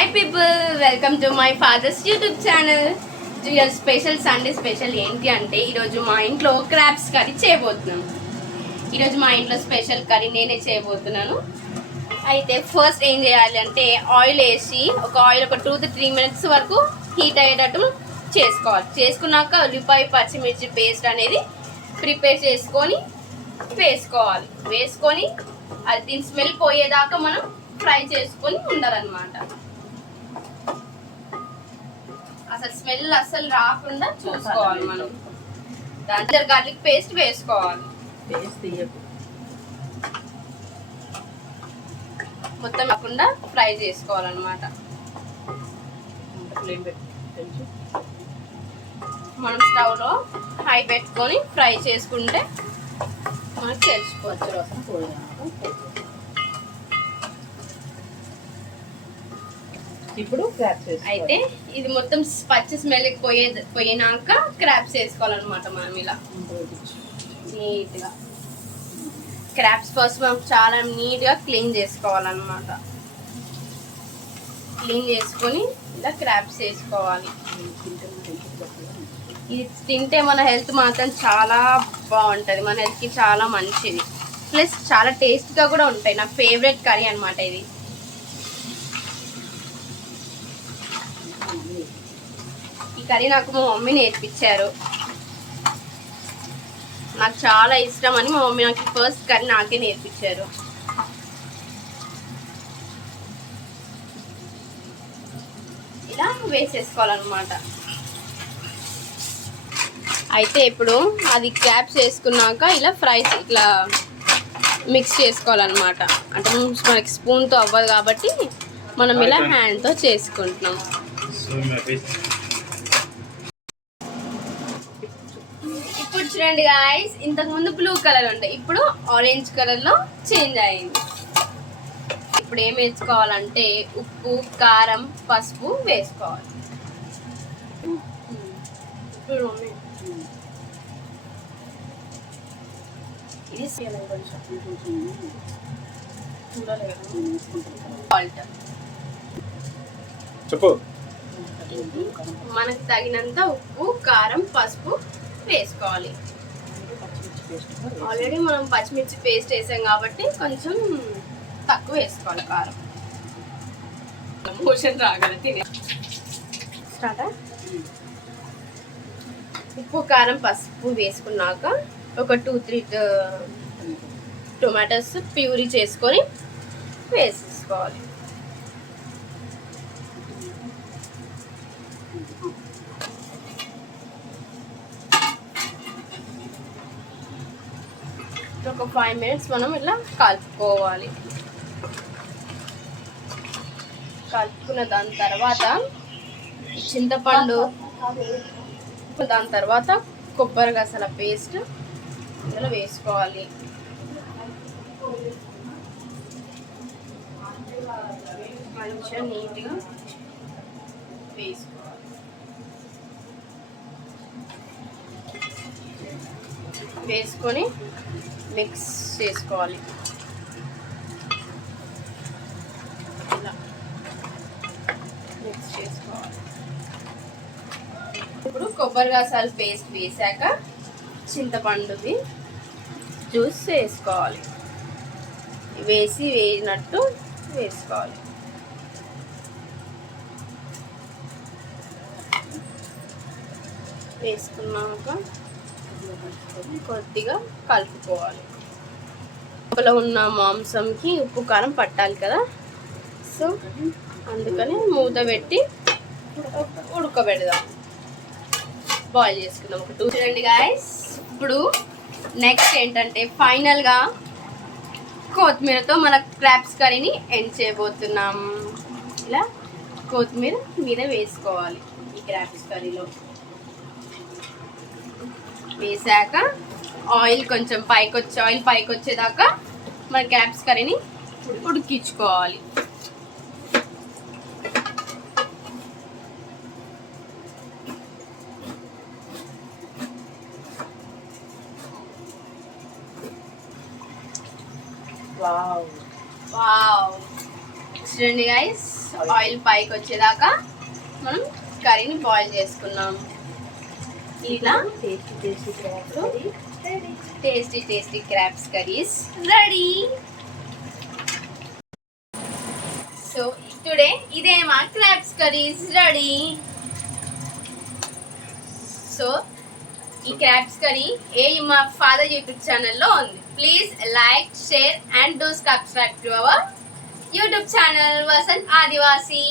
Hi people welcome to my father's YouTube channel ఇవాళ special Sunday special ఏంటి అంటే ఈరోజు మా ఇంట్లో క్రాప్స్ కర్రీ చేయబోతున్నాం. ఈరోజు మా ఇంట్లో స్పెషల్ కర్రీ నేనే చేయబోతున్నాను. అయితే ఫస్ట్ ఏం చేయాలి అంటే ఆయిల్ వేసి ఒక ఆయిల్ ఒక టూ త్రీ మినిట్స్ వరకు హీట్ అయ్యేటట్టు చేసుకోవాలి. చేసుకున్నాక ఉల్లిపాయ పచ్చిమిర్చి పేస్ట్ అనేది ప్రిపేర్ చేసుకొని వేసుకోవాలి. వేసుకొని అది దీని స్మెల్ పోయేదాకా మనం ఫ్రై చేసుకొని ఉండాలన్నమాట. అసలు స్మెల్ అస్సలు రాకుండా చూసుకోవాలి మనం. దాంట్లో గార్లిక్ పేస్ట్ వేసుకోవాలి. పేస్ట్ తీయకు. మొత్తం కాకుండా ఫ్రై చేసుకోవాలన్నమాట. మనం స్టవ్లో హై పెట్టుకొని ఫ్రై చేసుకుంటే మనకు తెలిసిపోవచ్చు పచ్చి రసం పోయినాక ఇప్పుడు అయితే ఇది మొత్తం పచ్చి స్మెల్ పోయే పోయినాక క్రాప్స్ వేసుకోవాలన్నమాట మనం ఇలా నీట్గా. క్రాప్స్ ఫస్ట్ మనం చాలా నీట్గా క్లీన్ చేసుకోవాలన్నమాట. క్లీన్ చేసుకొని ఇలా క్రాప్స్ వేసుకోవాలి ఇది తింటే మన హెల్త్ మాత్రం చాలా బాగుంటుంది. మన హెల్త్కి చాలా మంచిది. ప్లస్ చాలా టేస్ట్గా కూడా ఉంటాయి. నా ఫేవరెట్ కర్రీ అనమాట ఇది. కర్రీ నాకు మా మమ్మీ నేర్పించారు. నాకు చాలా ఇష్టం అని మా మమ్మీ నాకు ఫస్ట్ కర్రీ నాకే నేర్పించారు. ఇలా వేసేసుకోవాలన్నమాట. అయితే ఇప్పుడు అది క్యాప్స్ వేసుకున్నాక ఇలా ఫ్రైస్ ఇట్లా మిక్స్ చేసుకోవాలన్నమాట. అంటే మనకి స్పూన్తో అవ్వదు కాబట్టి మనం ఇలా హ్యాండ్తో చేసుకుంటున్నాం. చూడండి గాయస్ ఇంతకు ముందు బ్లూ కలర్ ఉండే ఇప్పుడు ఆరెంజ్ కలర్లో చేంజ్ అయింది. ఇప్పుడు ఏం వేసుకోవాలంటే ఉప్పు కారం పసుపు వేసుకోవాలి. ఇది సాల్ట్ చెప్పు. మనకు తగినంత ఉప్పు కారం పసుపు వేసుకోవాలి. ఆల్రెడీ మనం పచ్చిమిర్చి పేస్ట్ వేసాం కాబట్టి కొంచెం తక్కువ వేసుకోవాలి కారం. మోషన్ రాగల తినే. స్టార్ట్ ఉప్పు కారం పసుపు వేసుకున్నాక ఒక టూ త్రీ టొమాటోస్ ప్యూరీ చేసుకొని వేసేసుకోవాలి. ఒక ఫైవ్ మినిట్స్ మనం ఇలా కలుపుకోవాలి. కలుపుకున్న దాని తర్వాత చింతపండు దాని తర్వాత కొబ్బరి గసల పేస్ట్ ఇందులో వేసుకోవాలి. మంచిగా నీట్గా వేసుకోవాలి. వేసుకొని మిక్స్ చేసుకోవాలి. ఇలా మిక్స్ చేసుకోవాలి. ఇప్పుడు కొబ్బరి రసాలు పేస్ట్ వేసాక చింతపండుది జ్యూస్ వేసుకోవాలి. వేసి వేసినట్టు వేసుకోవాలి. వేసుకున్నాక కొద్దిగా కలుపుకోవాలి. లోపల ఉన్న మాంసంకి ఉప్పు కారం పట్టాలి కదా. సో అందుకని మూత పెట్టి ఉడకబెడదాం. బాయిల్ చేసుకుందాం. ఒక టూ చూడండి గాయస్ ఇప్పుడు నెక్స్ట్ ఏంటంటే ఫైనల్గా కొత్తిమీరతో మన క్రాప్స్ కర్రీని ఎండ్ చేయబోతున్నాం. ఇలా కొత్తిమీర మీద వేసుకోవాలి ఈ క్రాప్స్ కర్రీలో వేసాక ఆయిల్ కొంచెం పైకి వచ్చి ఆయిల్ పైకి వచ్చేదాకా మన క్యాప్స్ కర్రీని ఉడికించుకోవాలి. చూడండి గైస్ ఆయిల్ పైకి వచ్చేదాకా మనం కర్రీని బాయిల్ చేసుకున్నాం. ఇలా tasty tasty crabs tasty tasty crabs curries ready so today ఇదే మా క్రాబ్స్ కర్రీస్ రెడీ సో ఈ క్రాబ్స్ కర్రీ ఏ మా ఫాదర్ యూట్యూబ్ ఛానల్లో ఉంది. Please like share and do subscribe to our YouTube channel Vasant Adivasi